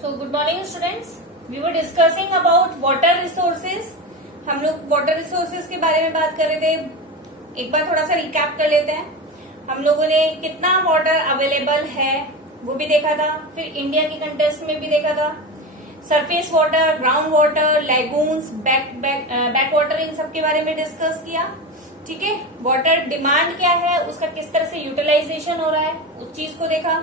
So good morning students. We were discussing about water resources. हम लोग water resources के बारे में बात कर रहे थे. एक बार थोड़ा सा रिकैप कर लेते हैं. हम लोगों ने कितना वाटर अवेलेबल है वो भी देखा था. फिर इंडिया के कंटेस्ट में भी देखा था. Surface water, ground water, lagoons, back water, इन सब के बारे में डिस्कस किया. ठीक है. वाटर डिमांड क्या है, उसका किस तरह से यूटिलाइजेशन हो रहा है, उस चीज को देखा.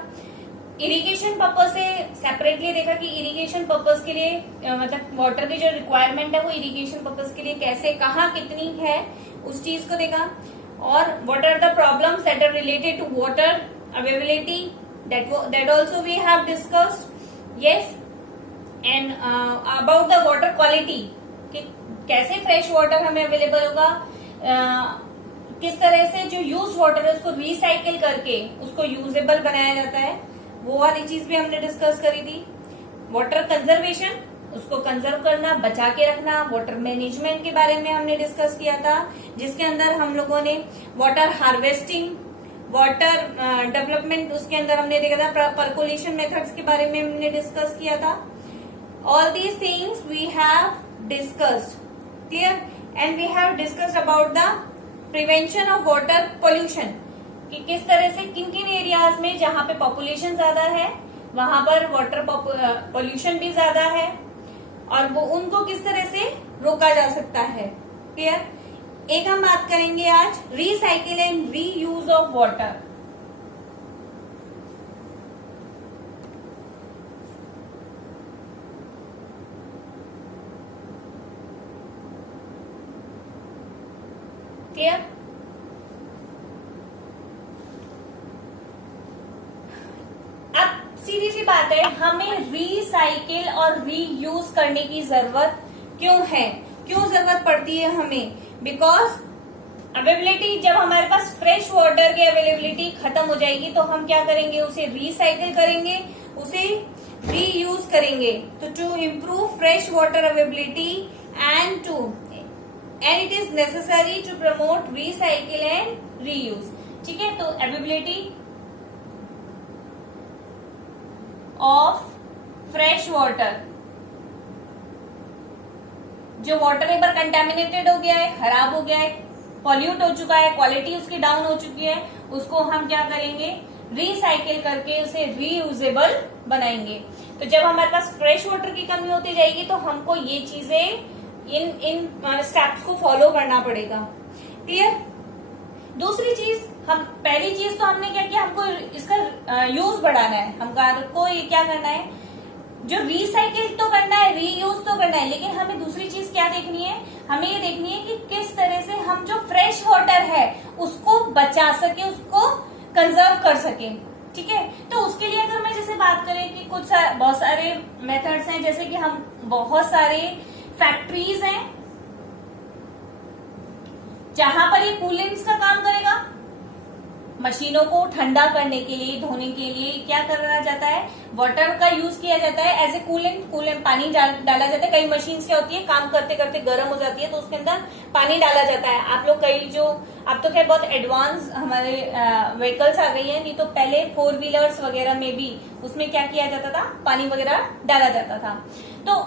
इरिगेशन पर्पज से सेपरेटली देखा कि इरिगेशन पर्पज के लिए मतलब वाटर की जो रिक्वायरमेंट है वो इरिगेशन पर्पज के लिए कैसे, कहाँ, कितनी है, उस चीज को देखा. और what are the problems that are related to water availability, that also we have discussed. Yes. And about the water quality, कि कैसे फ्रेश वाटर हमें अवेलेबल होगा, किस तरह से जो यूज वाटर है उसको रिसाइकिल करके उसको यूजेबल बनाया जाता है, वो वाली चीज भी हमने डिस्कस करी थी. वाटर कंजर्वेशन, उसको कंजर्व करना, बचा के रखना. वाटर मैनेजमेंट के बारे में हमने डिस्कस किया था, जिसके अंदर हम लोगों ने वाटर हार्वेस्टिंग, वाटर डेवलपमेंट, उसके अंदर हमने देखा था परकोलेशन मेथड्स के बारे में हमने डिस्कस किया था. All these things we have discussed. Clear. And we have discussed about the prevention of water pollution, कि किस तरह से किन किन एरियाज में जहां पे पॉपुलेशन ज्यादा है वहां पर वाटर पोल्यूशन भी ज्यादा है और वो उनको किस तरह से रोका जा सकता है. क्लियर. एक हम बात करेंगे आज recycle and reuse of water. Clear. सीधी सी बात है, हमें रिसाइकिल और रीयूज करने की जरूरत क्यों है, क्यों जरूरत पड़ती है हमें? बिकॉज अवेलेबिलिटी, जब हमारे पास फ्रेश वाटर की अवेलेबिलिटी खत्म हो जाएगी तो हम क्या करेंगे, उसे रिसाइकिल करेंगे, उसे रीयूज करेंगे. तो to improve fresh water availability and it is necessary to promote recycle and reuse. ठीक है. तो अवेलेबिलिटी ऑफ फ्रेश वाटर, जो वाटर एक बार कंटेमिनेटेड हो गया है, खराब हो गया है, पॉल्यूट हो चुका है, क्वालिटी उसकी डाउन हो चुकी है, उसको हम क्या करेंगे, रिसाइकिल करके उसे रीयूजेबल बनाएंगे. तो जब हमारे पास फ्रेश वाटर की कमी होती जाएगी तो हमको ये चीजें इन स्टेप्स को फॉलो करना पड़ेगा. क्लियर. दूसरी चीज, हम पहली चीज तो हमने क्या किया, हमको इसका यूज बढ़ाना है. हमको ये क्या करना है, जो रिसाइकिल तो करना है, रीयूज तो करना है, लेकिन हमें दूसरी चीज क्या देखनी है, हमें ये देखनी है कि किस तरह से हम जो फ्रेश वाटर है उसको बचा सके, उसको कंजर्व कर सके. ठीक है. तो उसके लिए अगर मैं जैसे बात करें कि बहुत सारे मेथड्स हैं, जैसे कि हम बहुत सारे फैक्ट्रीज हैं जहां पर ये कूलेंट्स का काम करेगा. मशीनों को ठंडा करने के लिए, धोने के लिए क्या करा जाता है, वाटर का यूज किया जाता है एज ए कूलेंट पानी डाला जाता है. कई मशीन क्या होती है, काम करते करते गर्म हो जाती है तो उसके अंदर पानी डाला जाता है. आप लोग अब तो खैर बहुत एडवांस हमारे व्हीकल्स आ गई है, नहीं तो पहले 4 व्हीलर्स वगैरह में भी उसमें क्या किया जाता था, पानी वगैरह डाला जाता था. तो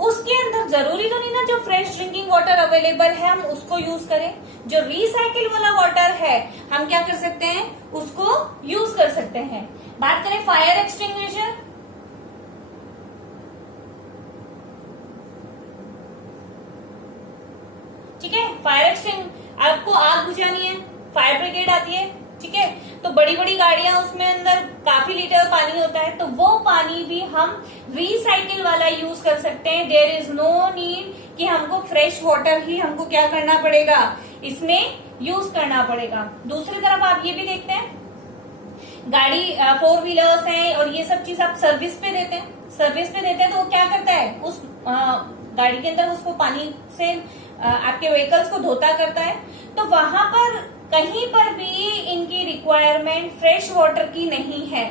उसके अंदर जरूरी तो नहीं ना जो फ्रेश ड्रिंकिंग वाटर अवेलेबल है हम उसको यूज करें. जो रिसाइकिल वाला वाटर है हम क्या कर सकते हैं, उसको यूज कर सकते हैं. बात करें फायर एक्सटिंग्विशर, ठीक है. फायर एक्सटिंग, आपको आग बुझानी है, फायर ब्रिगेड आती है. ठीक है. तो बड़ी बड़ी गाड़ियां, उसमें अंदर काफी लीटर पानी होता है, तो वो पानी भी हम रिसाइकिल वाला यूज कर सकते हैं. देयर इज नो नीड कि हमको फ्रेश वाटर ही हमको क्या करना पड़ेगा, इसमें यूज करना पड़ेगा. दूसरी तरफ आप ये भी देखते हैं, गाड़ी 4 व्हीलर्स हैं और ये सब चीज आप सर्विस पे देते हैं तो वो क्या करता है, उस गाड़ी के अंदर उसको पानी से आपके व्हीकल्स को धोता करता है. तो वहां पर कहीं पर भी इनकी रिक्वायरमेंट फ्रेश वाटर की नहीं है.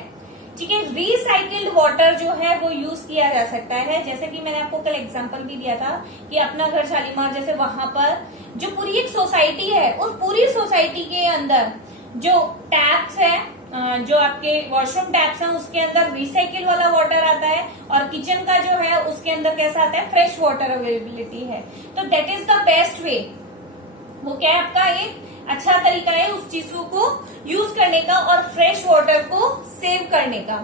ठीक है. रिसाइकिल्ड वाटर जो है वो यूज किया जा सकता है. जैसे कि मैंने आपको कल एग्जांपल भी दिया था कि अपना घर शालीमार, जैसे वहां पर जो पूरी एक सोसाइटी है, उस पूरी सोसाइटी के अंदर जो टैप्स है जो आपके वॉशरूम टैप्स हैं उसके अंदर रिसाइकिल वाला वाटर आता है, और किचन का जो है उसके अंदर कैसा आता है, फ्रेश वाटर अवेलेबिलिटी है। तो that is the best way. वो क्या है, आपका एक अच्छा तरीका है उस चीजों को यूज करने का और फ्रेश वाटर को सेव करने का।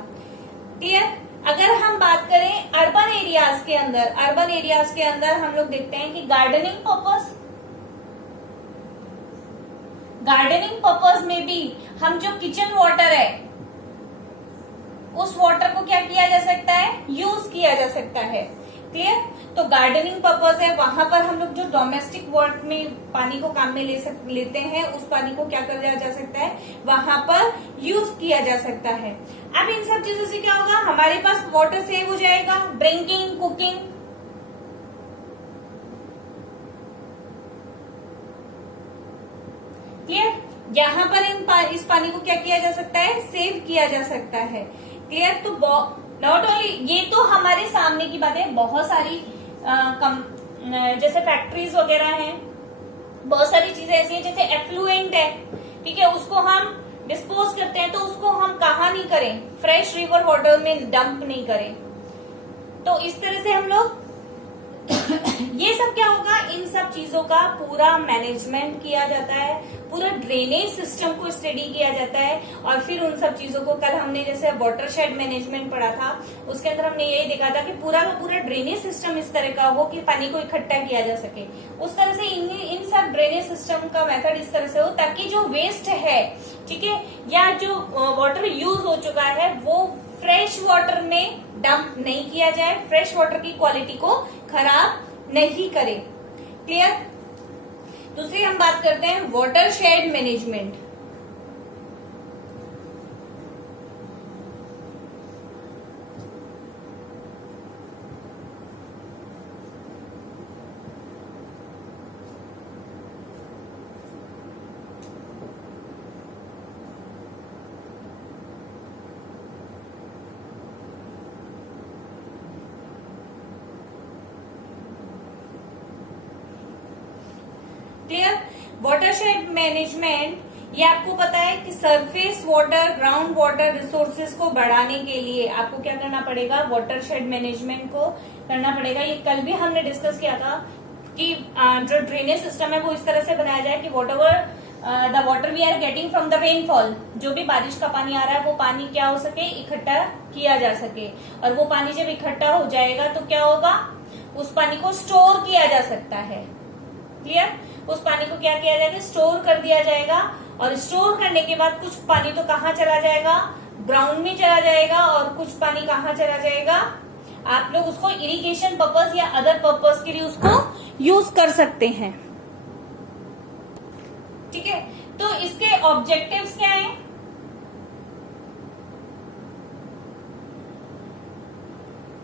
क्लियर। अगर हम बात करें अर्बन एरियाज के अंदर, अर्बन एरियाज के अंदर हम लोग देखते हैं कि गार्डनिंग पर्पस में भी हम जो किचन वाटर है उस वाटर को क्या किया जा सकता है, यूज किया जा सकता है। क्लियर। तो गार्डनिंग पर्पस है, वहां पर हम लोग जो डोमेस्टिक वर्क में पानी को काम में लेते हैं उस पानी को क्या कर जा सकता है, वहां पर यूज किया जा सकता है। अब इन सब चीजों से क्या होगा, हमारे पास वाटर सेव हो जाएगा, ड्रिंकिंग, कुकिंग। क्लियर। यहाँ पर इस पानी को क्या किया जा सकता है, सेव किया जा सकता है। क्लियर। तो नॉट ओनली ये तो हमारे सामने की बात है, बहुत सारी जैसे फैक्ट्रीज वगैरह हैं, बहुत सारी चीजें ऐसी हैं, जैसे एफ्लुएंट है, ठीक है, उसको हम डिस्पोज करते हैं तो उसको हम कहाँ नहीं करें, फ्रेश रिवर वाटर में डंप नहीं करें। तो इस तरह से हम लोग ये सब क्या होगा, इन सब चीजों का पूरा मैनेजमेंट किया जाता है, पूरा ड्रेनेज सिस्टम को स्टडी किया जाता है, और फिर उन सब चीजों को, कल हमने जैसे वाटरशेड मैनेजमेंट पढ़ा था उसके अंदर हमने यही देखा था कि पूरा का पूरा ड्रेनेज सिस्टम इस तरह का हो कि पानी को इकट्ठा किया जा सके। उस तरह से इन सब ड्रेनेज सिस्टम का मेथड इस तरह से हो ताकि जो वेस्ट है, ठीक है, या जो वाटर यूज हो चुका है वो फ्रेश वाटर में डंप नहीं किया जाए, फ्रेश वाटर की क्वालिटी को खराब नहीं करे। क्लियर। दूसरी हम बात करते हैं watershed management. Clear. Watershed management, ये आपको पता है कि surface water, ground water resources को बढ़ाने के लिए आपको क्या करना पड़ेगा, वाटरशेड मैनेजमेंट को करना पड़ेगा। ये कल भी हमने डिस्कस किया था कि जो ड्रेनेज सिस्टम है वो इस तरह से बनाया जाए कि the water we are getting from the rainfall, जो भी बारिश का पानी आ रहा है वो पानी क्या हो सके, इकट्ठा किया जा सके, और वो पानी जब इकट्ठा हो जाएगा तो क्या होगा, उस पानी को स्टोर किया जा सकता है। क्लियर। उस पानी को क्या किया जाएगा, स्टोर कर दिया जाएगा, और स्टोर करने के बाद कुछ पानी तो कहाँ चला जाएगा, ग्राउंड में चला जाएगा, और कुछ पानी कहाँ चला जाएगा, आप लोग उसको इरिगेशन पर्पस या अदर पर्पस के लिए उसको यूज कर सकते हैं। ठीक है। तो इसके ऑब्जेक्टिव्स क्या हैं,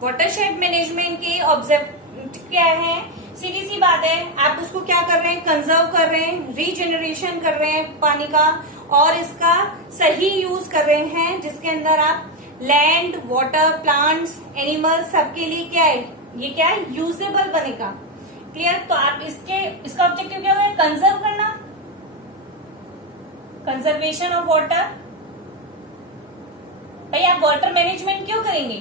वाटरशेड मैनेजमेंट के ऑब्जेक्टिव क्या है, सीधी सी बात है, आप उसको क्या कर रहे हैं, कंजर्व कर रहे हैं, रीजेनरेशन कर रहे हैं पानी का, और इसका सही यूज कर रहे हैं, जिसके अंदर आप लैंड, वाटर, प्लांट्स, एनिमल्स सबके लिए क्या है, ये क्या है, यूजेबल बनेगा। क्लियर। तो आप इसका ऑब्जेक्टिव क्या है, कंजर्व करना, कंजर्वेशन ऑफ वाटर। भाई आप वाटर मैनेजमेंट क्यों करेंगे,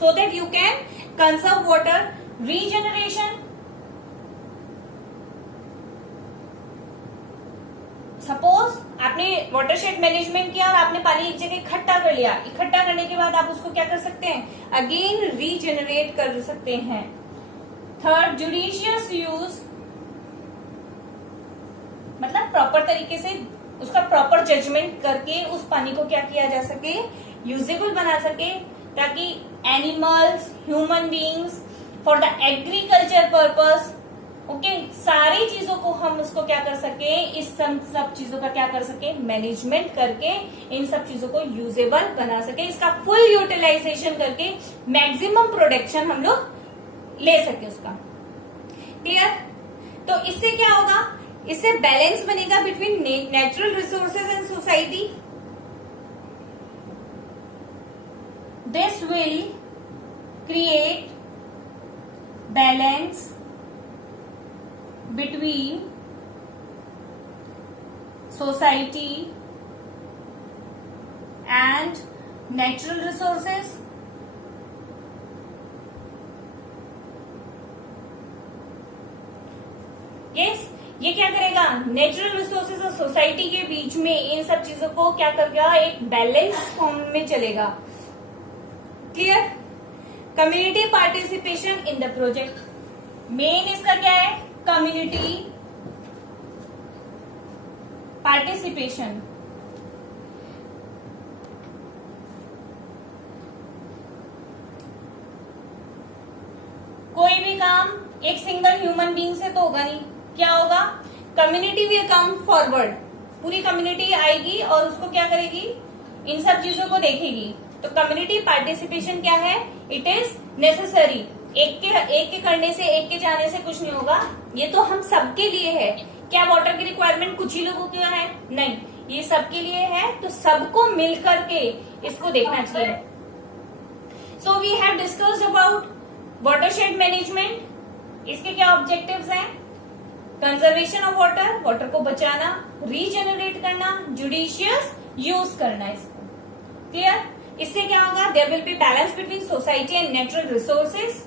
so that you can conserve water, regeneration. Suppose आपने वाटरशेड मैनेजमेंट किया और आपने पानी एक जगह इकट्ठा कर लिया, इकट्ठा करने के बाद आप उसको क्या कर सकते हैं, अगेन रीजेनरेट कर सकते हैं। थर्ड, जुडिशियस यूज, मतलब प्रॉपर तरीके से उसका प्रॉपर जजमेंट करके उस पानी को क्या किया जा सके, यूजेबल बना सके, ताकि animals, human beings, for the agriculture purpose, okay, सारी चीजों को हम उसको क्या कर सके, इस सब चीजों का क्या कर सके, मैनेजमेंट करके इन सब चीजों को यूजेबल बना सके, इसका फुल यूटिलाइजेशन करके मैक्सिमम प्रोडक्शन हम लोग ले सके उसका। क्लियर। तो इससे क्या होगा, इससे बैलेंस बनेगा between natural resources and society. This will create balance between society and natural resources. Yes, ये क्या करेगा, नेचुरल रिसोर्सेज और सोसाइटी के बीच में इन सब चीजों को क्या करेगा, एक बैलेंस फॉर्म में चलेगा। Clear. Community participation in the project, main इसका क्या है, कम्युनिटी पार्टिसिपेशन। कोई भी काम एक सिंगल ह्यूमन बीइंग से तो होगा नहीं, क्या होगा, कम्युनिटी विल कम फॉरवर्ड, पूरी कम्युनिटी आएगी और उसको क्या करेगी, इन सब चीजों को देखेगी। तो कम्युनिटी पार्टिसिपेशन क्या है, इट इज नेसेसरी। एक के करने से, एक के जाने से कुछ नहीं होगा, ये तो हम सबके लिए है। क्या वाटर की रिक्वायरमेंट कुछ ही लोगों की है, नहीं, ये सबके लिए है, तो सबको मिलकर के इसको देखना चाहिए। So we have discussed about watershed management. इसके क्या ऑब्जेक्टिव्स हैं, कंजर्वेशन ऑफ वाटर, वाटर को बचाना, रीजेनरेट करना, जुडिशियस यूज करना इसको। क्लियर। इससे क्या होगा, there will be balance between society and natural resources.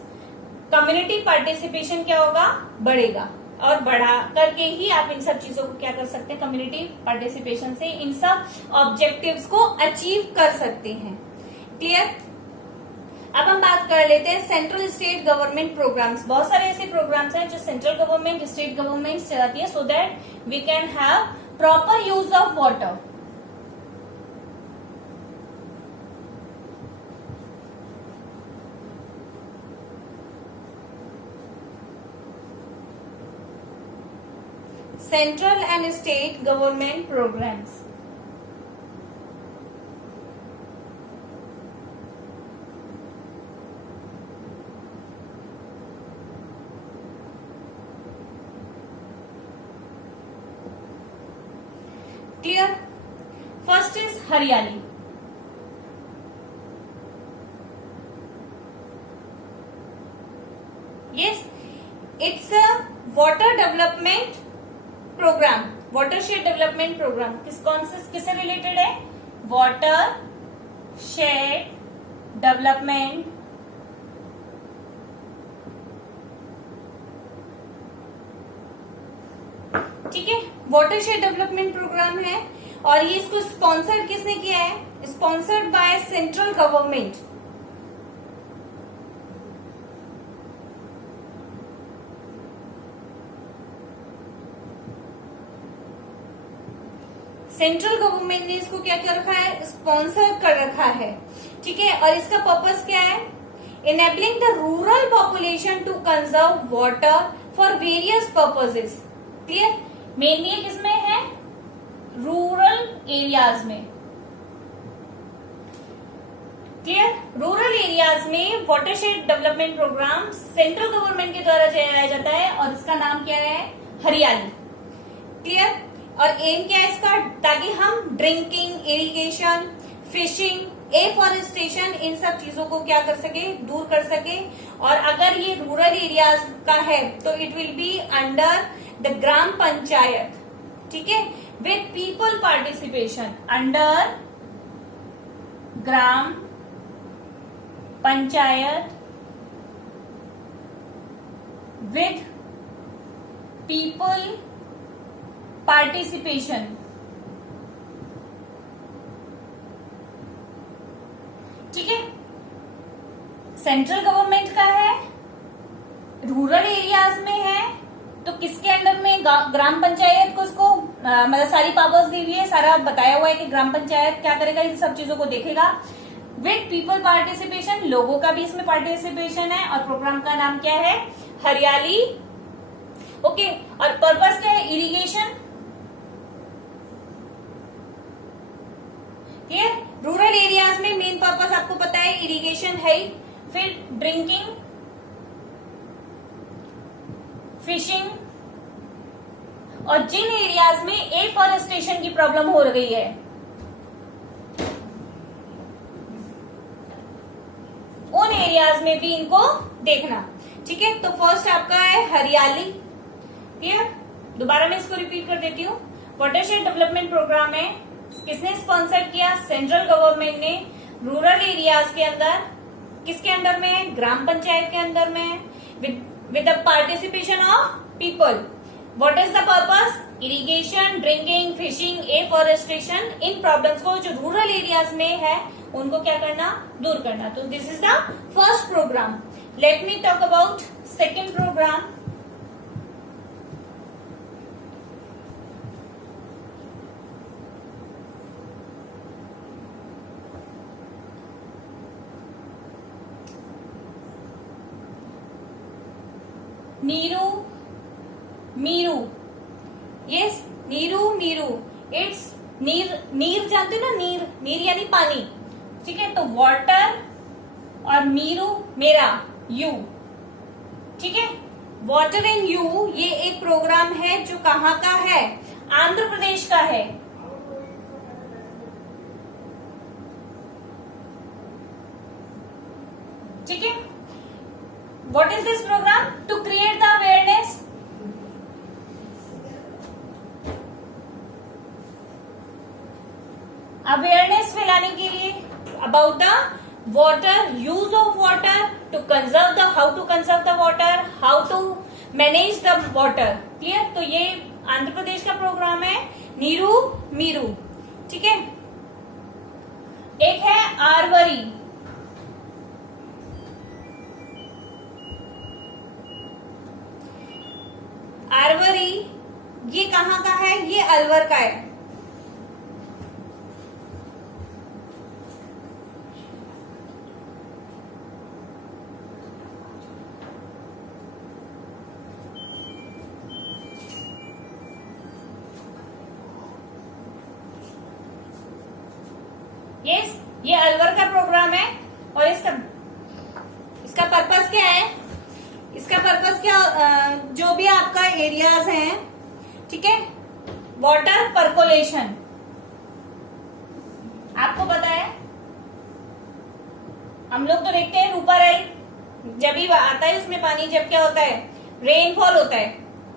Community participation क्या होगा, बढ़ेगा, और बढ़ा करके ही आप इन सब चीजों को क्या कर सकते हैं, कम्युनिटी पार्टिसिपेशन से इन सब ऑब्जेक्टिव्स को अचीव कर सकते हैं। क्लियर। अब हम बात कर लेते हैं सेंट्रल स्टेट गवर्नमेंट प्रोग्राम्स। बहुत सारे ऐसे प्रोग्राम्स हैं जो सेंट्रल गवर्नमेंट, स्टेट गवर्नमेंट चलाती है, so that we can have proper use of water. Central and state government programs. Clear. First is Hariyali. Yes, it's a water development program, watershed development program. किससे related है, watershed development ठीक है, watershed development programme है, और ये इसको sponsored किसने किया है, sponsored by central government. Central government ने इसको क्या कर रखा है, स्पॉन्सर कर रखा है। ठीक है, और इसका पर्पस क्या है, enabling the rural population to conserve water for various purposes. Clear. Mainly किसमें है, रूरल एरियाज में। क्लियर। रूरल एरियाज में watershed development programme central government के द्वारा चलाया जाता है, और इसका नाम क्या है, हरियाली। क्लियर। और एम क्या है इसका, ताकि हम ड्रिंकिंग, इरिगेशन, फिशिंग, एफॉरेस्टेशन, इन सब चीजों को क्या कर सके, दूर कर सके। और अगर ये रूरल एरियाज का है तो it will be under the gram panchayat. ठीक है, with people participation, under gram panchayat with people participation. ठीक है, सेंट्रल गवर्नमेंट का है, रूरल एरियाज में है, तो किसके अंडर में, ग्राम पंचायत को उसको मतलब सारी पावर्स दी हुई है, सारा बताया हुआ है कि ग्राम पंचायत क्या करेगा, इन सब चीजों को देखेगा। विद पीपल पार्टिसिपेशन, लोगों का भी इसमें पार्टिसिपेशन है, और प्रोग्राम का नाम क्या है, हरियाली। ओके, और पर्पस क्या है, इरिगेशन। रूरल एरियाज में मेन पर्पस आपको पता है इरिगेशन है, फिर ड्रिंकिंग, फिशिंग, और जिन एरियाज में एफॉरेस्टेशन की प्रॉब्लम हो रही है उन एरियाज में भी इनको देखना। ठीक है, तो फर्स्ट आपका है हरियाली। क्लियर। दोबारा मैं इसको रिपीट कर देती हूँ, वाटरशेड डेवलपमेंट प्रोग्राम है किसने स्पॉन्सर किया? सेंट्रल गवर्नमेंट ने रूरल एरियाज के अंदर, किसके अंडर में है? ग्राम पंचायत के अंदर में है, with the participation of people. What is the purpose? Irrigation, drinking, fishing, afforestation, in problems को जो रूरल एरियाज में है उनको क्या करना? दूर करना। तो this is the first program. Let me talk about second program. नीरू मीरू, यस, नीरू मीरू, इट्स नीर। नीर जानते हो ना? नीर, नीर यानी पानी, ठीक है। तो वाटर और मीरू मेरा, यू, ठीक है। वाटर एंड यू ये एक प्रोग्राम है जो कहाँ का है? आंध्र प्रदेश का है। ठीक है। What is this programme? To create the awareness, awareness फैलाने के लिए about the water, use of water, to conserve the, how to conserve the water, how to manage the water. Clear? तो ये आंध्र प्रदेश का प्रोग्राम है, नीरू मीरू, ठीक है। एक है आरवरी, आरवरी ये कहाँ का है? ये अलवर का है। यस, ये अलवर का प्रोग्राम है। और इसका पर्पस क्या है? इसका पर्पस क्या, जो भी आपका एरियाज हैं, ठीक है, वाटर परकोलेशन, आपको पता है हम लोग तो देखते हैं रूपर है, जब भी आता है उसमें पानी, जब क्या होता है? रेनफॉल होता है,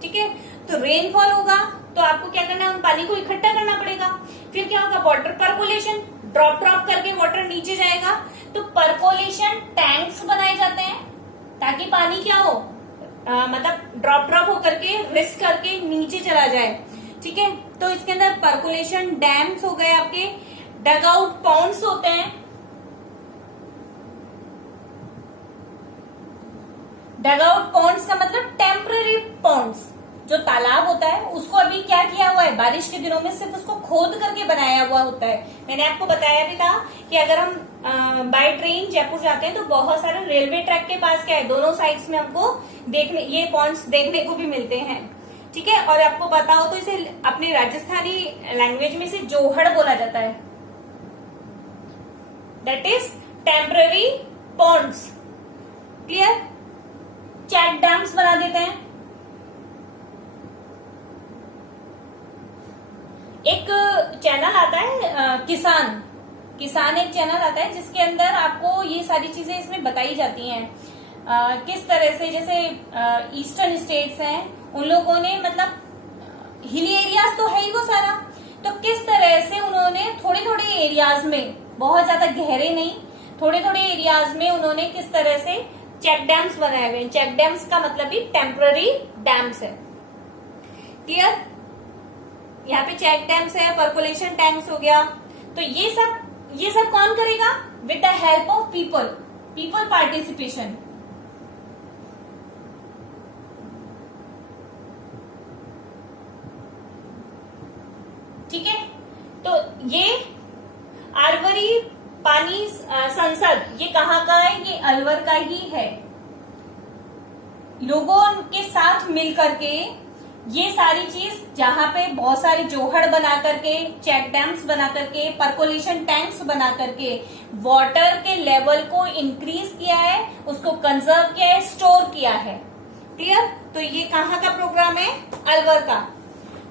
ठीक है। तो रेनफॉल होगा तो आपको क्या करना है? उन पानी को इकट्ठा करना पड़ेगा। फिर क्या होगा? वाटर परकोलेशन, ड्रॉप ड्रॉप करके वाटर नीचे जाएगा। तो परकोलेशन टैंक्स बनाए जाते हैं ताकि पानी क्या हो, मतलब ड्रॉप ड्रॉप होकर के रिस्क करके नीचे चला जाए, ठीक है। तो इसके अंदर परकोलेशन डैम्स हो गए, आपके डग आउट पॉन्ड्स होते हैं। डग आउट पॉन्ड्स का मतलब टेम्पररी पॉन्ड्स, जो तालाब होता है उसको अभी क्या किया हुआ है? बारिश के दिनों में सिर्फ उसको खोद करके बनाया हुआ होता है। मैंने आपको बताया भी था कि अगर हम बाय ट्रेन जयपुर जाते हैं तो बहुत सारे रेलवे ट्रैक के पास क्या है? दोनों साइड्स में हमको देखने, ये पॉन्ड्स देखने को भी मिलते हैं, ठीक है। और आपको पता हो तो इसे अपने राजस्थानी लैंग्वेज में इसे जोहड़ बोला जाता है, that is temporary ponds. Clear? Check dams बना देते हैं। एक चैनल आता है किसान एक चैनल आता है जिसके अंदर आपको ये सारी चीजें इसमें बताई जाती हैं। किस तरह से, जैसे ईस्टर्न स्टेट्स हैं, उन लोगों ने, मतलब हिली एरियाज तो है ही वो सारा, तो किस तरह से उन्होंने थोड़े थोड़े एरियाज में, बहुत ज्यादा गहरे नहीं, थोड़े थोड़े एरियाज में उन्होंने किस तरह से चेक डैम्स बनाए हुए हैं। चेक डैम्स का मतलब भी टेम्पररी डैम्स है। क्लियर? यहाँ पे चेक डैम्स है, परकोलेशन टैंक्स हो गया। तो ये सब कौन करेगा? With the help of people participation. ठीक है। तो ये आरवरी पानी संसद ये कहाँ का है? ये अलवर का ही है। लोगों के साथ मिलकर के ये सारी चीज, जहां पे बहुत सारे जोहड़ बना करके, चेक डैम्स बना करके, परकोलेशन टैंक्स बना करके वाटर के लेवल को इंक्रीज किया है, उसको कंजर्व किया है, स्टोर किया है। क्लियर? तो ये कहाँ का प्रोग्राम है? अलवर का।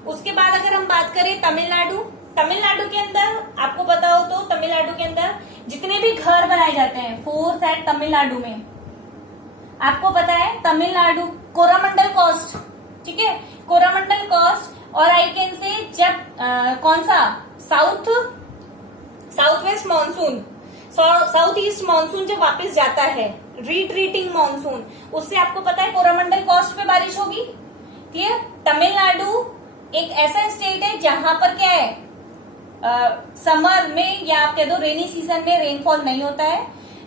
उसके बाद अगर हम बात करें तमिलनाडु के अंदर, आपको पता हो तो तमिलनाडु के अंदर जितने भी घर बनाए जाते हैं, फोर्थ है तमिलनाडु में, आपको पता है तमिलनाडु कोरामंडल कोस्ट, ठीक है, कोरामंडल कोस्ट। और आई कैन से जब कौन सा south west monsoon, south east monsoon जब वापस जाता है, रिट्रीटिंग मानसून, उससे आपको पता है कोरोमंडल कोस्ट पे बारिश होगी। क्लियर? तमिलनाडु एक ऐसा स्टेट है जहां पर क्या है, समर में या आप कह दो रेनी सीजन में रेनफॉल नहीं होता है।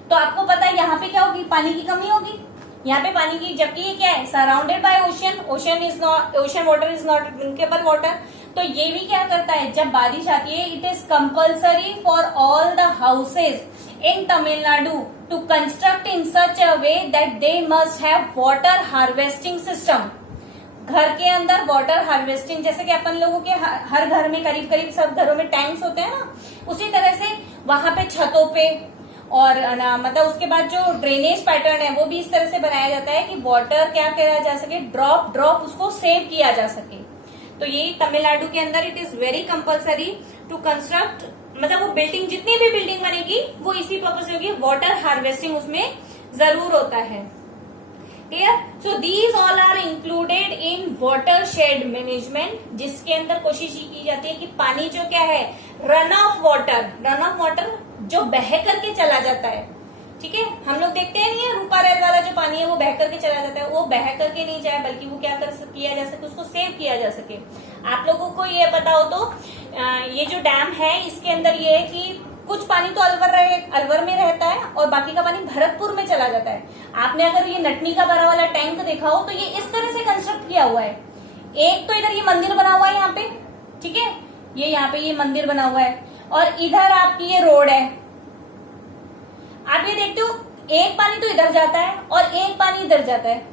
तो आपको पता है यहाँ पे क्या होगी, पानी की कमी होगी यहाँ पे पानी की, जबकि ये क्या है, surrounded by ocean, ocean water is not drinkable water. तो ये भी क्या करता है, जब बारिश आती है, it is compulsory for all the houses in Tamil Nadu to construct in such a way that they must have water harvesting system. घर के अंदर वाटर हार्वेस्टिंग, जैसे कि अपन लोगों के हर घर में करीब करीब सब घरों में टैंक्स होते हैं ना, उसी तरह से वहां पे छतों पे और मतलब उसके बाद जो ड्रेनेज पैटर्न है वो भी इस तरह से बनाया जाता है कि वाटर क्या किया जा सके, ड्रॉप ड्रॉप उसको सेव किया जा सके। तो ये तमिलनाडु के अंदर it is very compulsory to construct, मतलब वो बिल्डिंग, जितनी भी बिल्डिंग बनेगी वो इसी पर्पज से होगी, वाटर हार्वेस्टिंग उसमें जरूर होता है। Clear? So these all are included in watershed management, जिसके अंदर कोशिश ये की जाती है कि पानी जो क्या है, रन ऑफ वाटर जो बह करके चला जाता है। ठीक है, हम लोग देखते हैं नहीं है, रूपा रेल वाला जो पानी है वो बह करके चला जाता है, वो बह करके नहीं जाए, बल्कि वो क्या किया जा सके, उसको सेव किया जा सके। आप लोगों को ये पता हो तो ये जो डैम है इसके अंदर ये है कि कुछ पानी तो अलवर में रहता है और बाकी का पानी भरतपुर में चला जाता है। आपने अगर ये नटनी का बड़ा वाला टैंक देखा हो तो ये इस तरह से कंस्ट्रक्ट किया हुआ है। एक तो इधर ये मंदिर बना हुआ है यहाँ पे, ठीक है, ये यहाँ पे ये मंदिर बना हुआ है और इधर आपकी ये रोड है। आप ये देखते हो, एक पानी तो इधर जाता है और एक पानी इधर जाता है।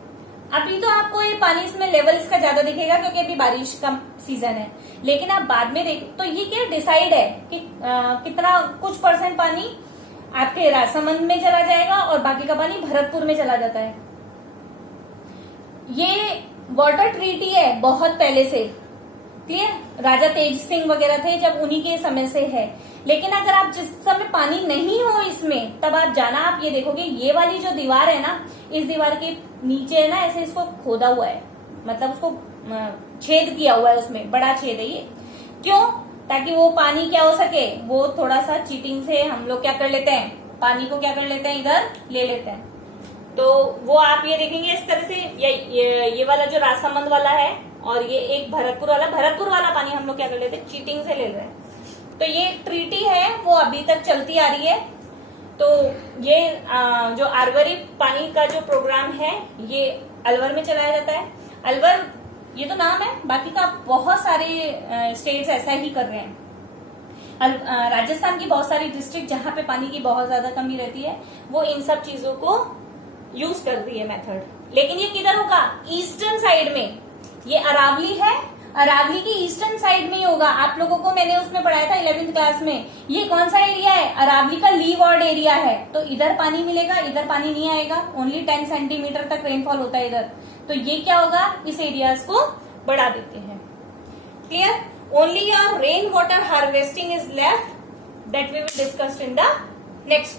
अभी तो आपको ये पानी इसमें लेवल इसका ज्यादा दिखेगा क्योंकि अभी बारिश का सीजन है, लेकिन आप बाद में देख तो ये क्या डिसाइड है कि कितना कुछ परसेंट पानी आपके राजसमंद में चला जाएगा और बाकी का पानी भरतपुर में चला जाता है। ये वाटर ट्रीटी है बहुत पहले से। क्लियर? राजा तेज सिंह वगैरह थे जब, उन्हीं के समय से है। लेकिन अगर आप जिस समय पानी नहीं हो इसमें, तब आप जाना, आप ये देखोगे ये वाली जो दीवार है ना, इस दीवार के नीचे है ना, ऐसे इसको खोदा हुआ है, मतलब उसको छेद किया हुआ है, उसमें बड़ा छेद है ये। क्यों? ताकि वो पानी क्या हो सके, वो थोड़ा सा चीटिंग से हम लोग क्या कर लेते हैं, पानी को क्या कर लेते हैं, इधर ले लेते हैं। तो वो आप ये देखेंगे इस तरह से, ये वाला जो राजसमंद वाला है और ये एक भरतपुर वाला पानी हम लोग क्या कर लेते हैं, चीटिंग से ले रहे हैं। तो ये ट्रीटी है वो अभी तक चलती आ रही है। तो ये जो अरवरी पानी का जो प्रोग्राम है ये अलवर में चलाया जाता है। अलवर ये तो नाम है, बाकी का बहुत सारे स्टेट्स ऐसा ही कर रहे हैं। राजस्थान की बहुत सारी डिस्ट्रिक्ट जहां पे पानी की बहुत ज्यादा कमी रहती है, वो इन सब चीजों को यूज कर रही है मेथड। लेकिन ये किधर होगा, ईस्टर्न साइड में। ये अरावली है, अरावली की ईस्टर्न साइड में ही होगा। आप लोगों को मैंने उसमें पढ़ाया था 11वीं क्लास में। ये कौन सा एरिया है, अरावली का ली वार्ड एरिया है। तो इधर पानी मिलेगा, इधर पानी नहीं आएगा, ओनली 10 सेंटीमीटर तक रेनफॉल होता है इधर। तो ये क्या होगा, इस एरियाज को बढ़ा देते हैं। Clear? Only your rain water harvesting is left, that we will discuss in the next.